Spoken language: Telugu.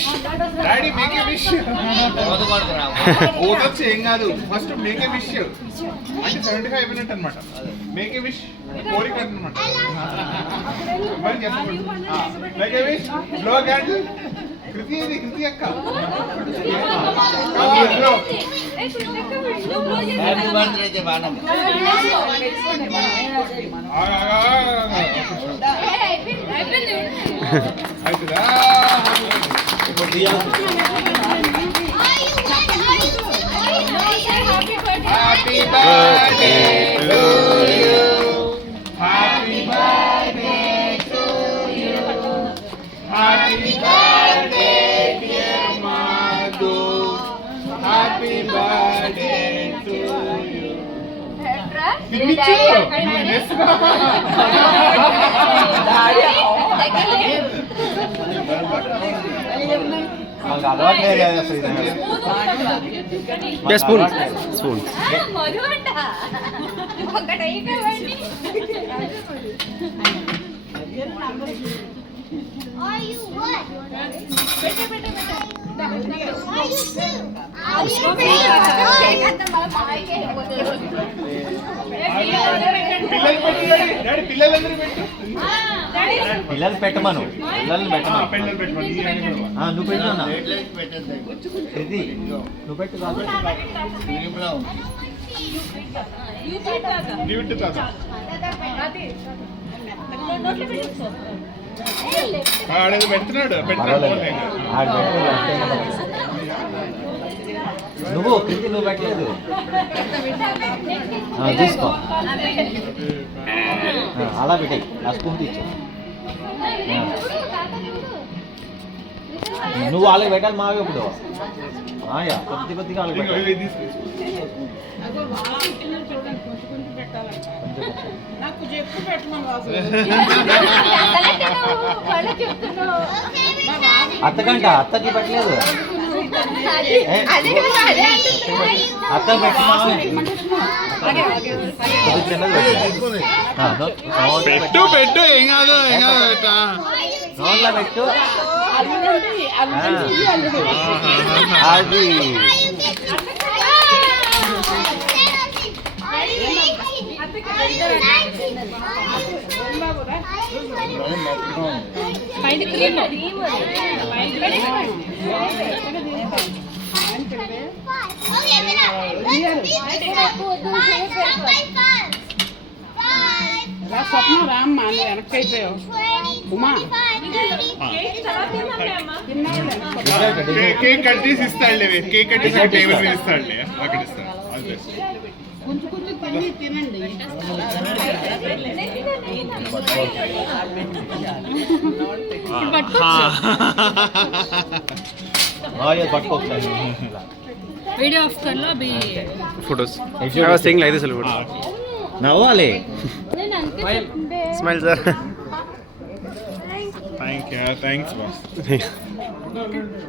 wish daddy make a wish ఓదొచ్చు ఏం కాదు ఫస్ట్ మేక్ ఏ విష్ అంటే 75 అయిపోయినట్టు అనమాట మేక్ ఏ విష్ కోరిక అనమాట make a wish blow candle Kriti అక్క అవుతుందా happy birthday to you happy birthday to you happy birthday dear Madhu happy birthday to you తినిచ్చు స్పూన్ స్పూన్ పిల్లలందరూ పెట్టు పిల్లలు పెట్టమను పిల్లల్ని పెట్టమను నువ్వు పెట్టు ఇది నువ్వు పెట్టు పెడుతున్నాడు నువ్వు కింది నువ్వు పెట్టలేదు తీసుకో అలా పెట్టాయి ఆ స్పూన్ తీసుకో నువ్వు వాళ్ళకి పెట్టాలి మావి ఇప్పుడు కొద్దిగా వాళ్ళకి పెట్టాలి అత్తకంట అత్తకి పెట్టలేదు అత్త పెట్టు పెట్టు ఏం కాదు నోట్లా పెట్టు అది స్వప్నం రామ్మా నువ్వు వెనక్కి అయిపోయావు ఉమా కేక్ కట్ చేసి ఇస్తాడులే కేక్ కట్ చేసి టేబుల్ మీద ఇస్తాడులే అక్కడ ఇస్తాడు కొంచెం కొంచెం పని తినండి वीडियो ऑफ कर लो अभी photos I was saying like this photo नव्वाले स्माइल सर థ్యాంక్స్ బాస్